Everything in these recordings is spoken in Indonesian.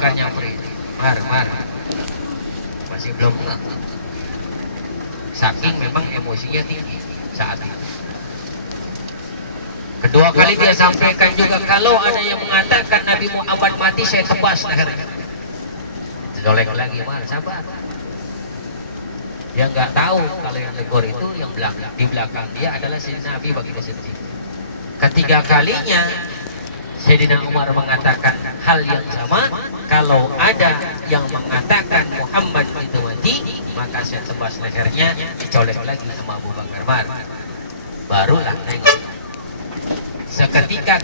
Bakar nyamperin, mar, masih belum enggak. Saking memang emosinya tinggi saat itu. Kedua kali dia sampaikan juga, kalau ada yang mengatakan Nabi Muhammad mati, saya tebas lehernya. Dolek lagi, mar, sabar. Dia nggak tahu kalau yang negor itu yang belakang, di belakang dia adalah Sayyidina Abi Bakar As-Siddiq. Ketiga kalinya Sayyidina Umar mengatakan hal yang sama, kalau ada yang mengatakan Muhammad itu mati, maka saya tebas lehernya, dicolek lagi sama Abu Bakar. Mar, barulah nengok. Seketika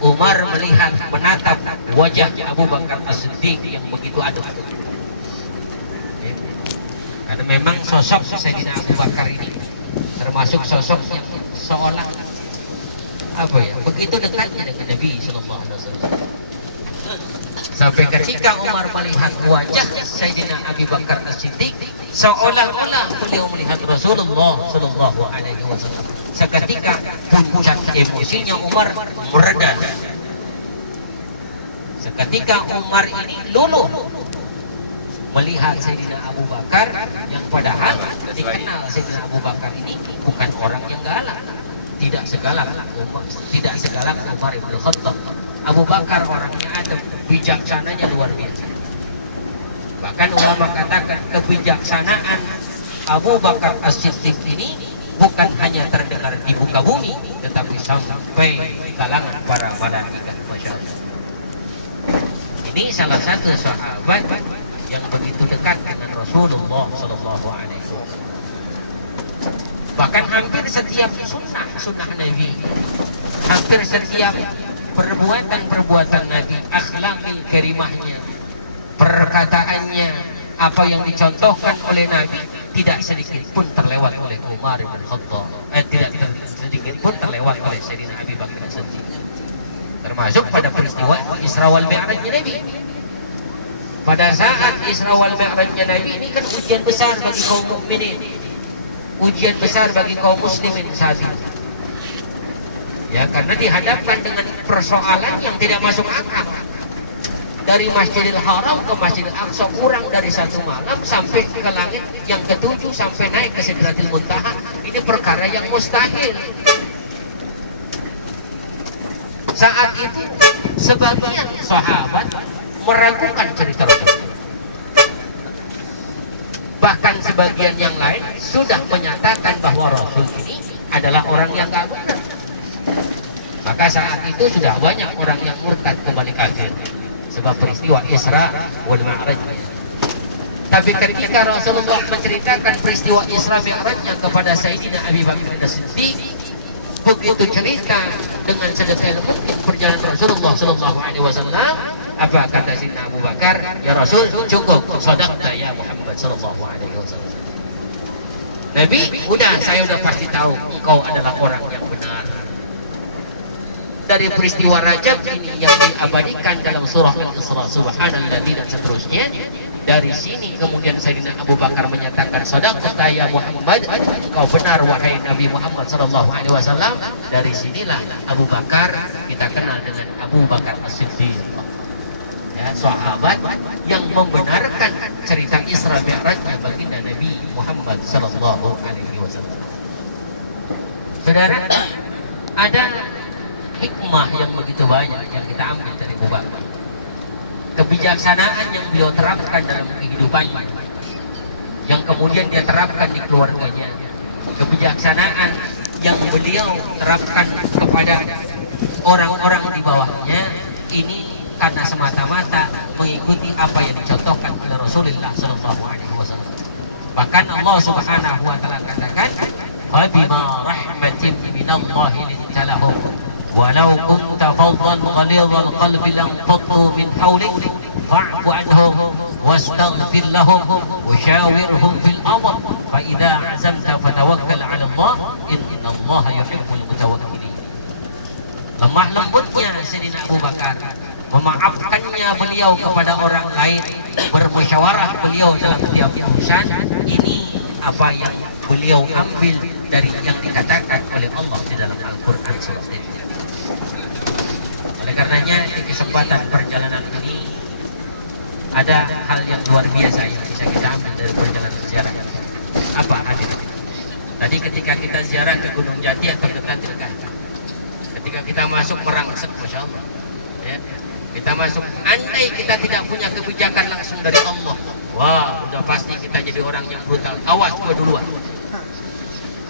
Umar melihat, menatap wajah Abu Bakar As-Siddiq yang begitu adem. Karena memang sosok Sayyidina Abu Bakar ini termasuk sosok yang seolah apa ya, begitu dekatnya dengan Nabi Sallallahu Alaihi Wasallam. Sampai ketika Umar melihat wajah Sayyidina Abu Bakar As-Siddiq, seolah-olah beliau melihat Rasulullah Sallallahu Alaihi Wasallam. Seketika puncak emosinya Umar mereda. Seketika Umar ini luluh melihat Sayyidina Abu Bakar, yang padahal dikenal Sayyidina Abu Bakar ini bukan orang yang galak, tidak segalak Umar ibn Khattab. Abu Bakar orangnya adem, bijaksananya luar biasa. Bahkan ulama katakan kebijaksanaan Abu Bakar As-Siddiq ini bukan hanya terdengar di muka bumi, tetapi sampai kalangan para malaikat. Masya Allah. Ini salah satu sahabat yang begitu dekat dengan Rasulullah Sallallahu Alaihi Wasallam. Bahkan hampir setiap sunnah Nabi, hampir setiap perbuatan Nabi, akhlakil karimahnya, perkataannya, apa yang dicontohkan oleh Nabi, tidak sedikit pun terlewat oleh Umar bin Khattab. Tidak sedikit pun terlewat oleh Sayyidina Abi Bakar As-Siddiq. Termasuk pada peristiwa Isra wal Mi'rajnya Nabi. Pada saat Isra wal Mi'rajnya Nabi ini kan ujian besar bagi kaum mukminin, ujian besar bagi kaum muslimin saat itu. Ya, karena dihadapkan dengan persoalan yang tidak masuk akal. Dari Masjidil Haram ke Masjidil Aqsa kurang dari 1 malam, sampai ke langit yang ke-7, sampai naik ke Sidratil Muntaha. Ini perkara yang mustahil. Saat itu sebagian sahabat meragukan cerita Rasul. Bahkan sebagian yang lain sudah menyatakan bahwa Rasul ini adalah orang yang gak benar. Maka saat itu sudah banyak orang yang murtad kembali kafir sebab peristiwa Isra wal Mi'raj. Tapi ketika Rasulullah menceritakan peristiwa Isra Mi'rajnya kepada Sayyidina Abi Bakar As-Siddiq, begitu cerita dengan sedetail mungkin perjalanan Rasulullah Sallallahu Alaihi Wasallam, apa kata Sayyidina Abu Bakar? Ya Rasul, cukup, sadaqta ya Muhammad Sallallahu Alaihi Wasallam. Nabi, saya udah pasti tahu engkau adalah orang yang benar. Dari peristiwa Rajab ini yang diabadikan dalam surah Al-Isra, Subhanalladzi, dan seterusnya. Dari sini kemudian Sayyidina Abu Bakar menyatakan, sadaqta ya Muhammad, engkau benar wahai Nabi Muhammad Sallallahu Alaihi Wasallam. Dari sinilah Abu Bakar kita kenal dengan Abu Bakar As-Siddiq, ya, sahabat yang membenarkan cerita Isra Mi'rajnya baginda Nabi Muhammad Sallallahu Alaihi Wasallam. Saudara, ada hikmah yang begitu banyak yang kita ambil dari Abu Bakar. Kebijaksanaan yang beliau terapkan dalam kehidupannya, yang kemudian dia terapkan di keluarganya. Kebijaksanaan yang beliau terapkan kepada orang-orang di bawahnya, ini karena semata-mata mengikuti apa yang dicontohkan oleh Rasulullah Sallallahu Alaihi Wasallam. Bahkan Allah Subhanahu Wa Taala katakan, "Wa bima rahmatin minallahi linta lahum, walau kunta faddan ghalidhal qalbi lanfaddu min hawlik, fa'fu anhum wastaghfir lahum washawirhum fil amr, fa idza 'azamta fatawakkal 'ala Allah, innallaha yuhibbul mutawakkilin." Lemah lembutnya Sayyidina Abu Bakar, memaafkannya beliau kepada orang lain, bermusyawarah beliau dalam setiap urusan. Ini apa yang beliau ambil dari yang dikatakan oleh Allah di dalam Al-Quran surah ini. Oleh karenanya di kesempatan perjalanan ini ada hal yang luar biasa yang bisa kita ambil dari perjalanan ziarah. Apa hadirin? Tadi ketika kita ziarah ke Gunung Jati atau ke Katilkan, ketika kita masuk merangsek, Masya Allah, ya, kita masuk, andai kita tidak punya kebijakan langsung dari Allah, wah, udah pasti kita jadi orang yang brutal. Awas gua duluan.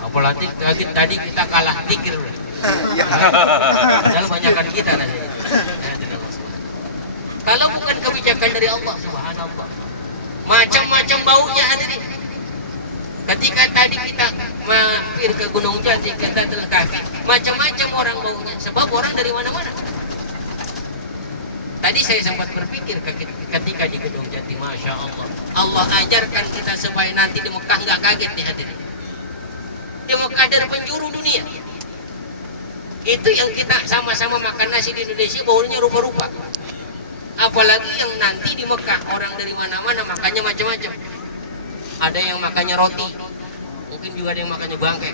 Apalagi tadi kita kalah tikir. Padahal banyakan kita tadi. Kalau bukan kebijakan dari Allah Subhanallah, macam-macam baunya hadirin. Ketika tadi kita mampir ke Gunung Jati, kita Kaki, macam-macam orang baunya, sebab orang dari mana-mana. Tadi saya sempat berpikir ketika di Gunung Jati, Masya Allah, Allah ajarkan kita supaya nanti di Mekah nggak kaget nih hadirin. Di Mekah dari penjuru dunia. Itu yang kita sama-sama makan nasi di Indonesia, baunya rupa-rupa. Apalagi yang nanti di Mekah, orang dari mana-mana makannya macam-macam. Ada yang makannya roti, mungkin juga ada yang makannya bangkai.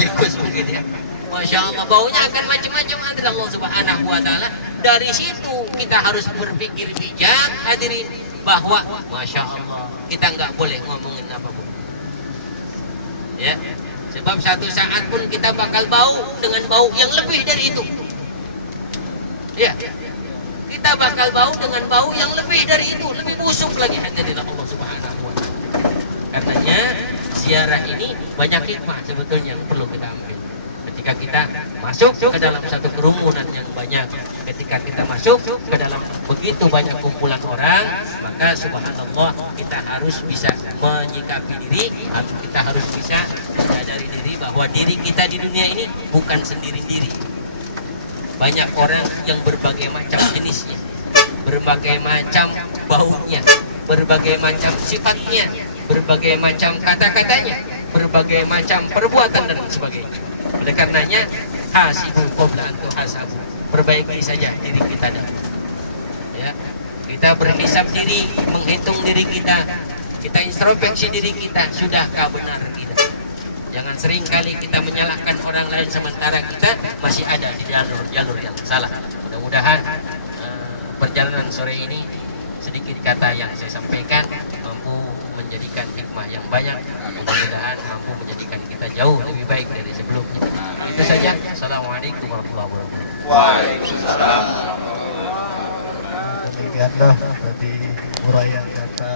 Tikus mungkin ya. Masya Allah, baunya akan macam-macam antara Allah Subhanahu Wa Taala. Dari situ kita harus berpikir bijak hadirin, bahwa Masya Allah kita nggak boleh ngomongin apapun. Ya, sebab satu saat pun kita bakal bau dengan bau yang lebih dari itu. Ya, kita bakal bau dengan bau yang lebih dari itu, lebih busuk lagi hadirin Allah Subhanahu Wa Taala. Karenanya ziarah ini banyak hikmah sebetulnya yang perlu kita ambil. Ketika kita masuk ke dalam satu kerumunan yang banyak, ketika kita masuk ke dalam begitu banyak kumpulan orang, maka subhanallah kita harus bisa menyikapi diri, atau kita harus bisa menyadari diri bahwa diri kita di dunia ini bukan sendiri-sendiri. Banyak orang yang berbagai macam jenisnya, berbagai macam baunya, berbagai macam sifatnya, berbagai macam kata-katanya, berbagai macam perbuatan dan sebagainya. Oleh karenanya, hasibu qabla an tuhasabu. Perbaiki saja diri kita dahulu. Ya, kita berhisab diri, menghitung diri kita, kita introspeksi diri kita, sudahkah benar kita? Jangan sering kali kita menyalahkan orang lain sementara kita masih ada di jalur yang salah. Mudah-mudahan perjalanan sore ini sedikit kata yang saya sampaikan mampu menjadikan hikmah yang banyak, mudah-mudahan mampu menjadikan kita jauh lebih baik dari sebelumnya. Itu saja. Assalamualaikum warahmatullahi wabarakatuh. Waalaikumsalam warahmatullahi wabarakatuh. Demikianlah tadi uraian kata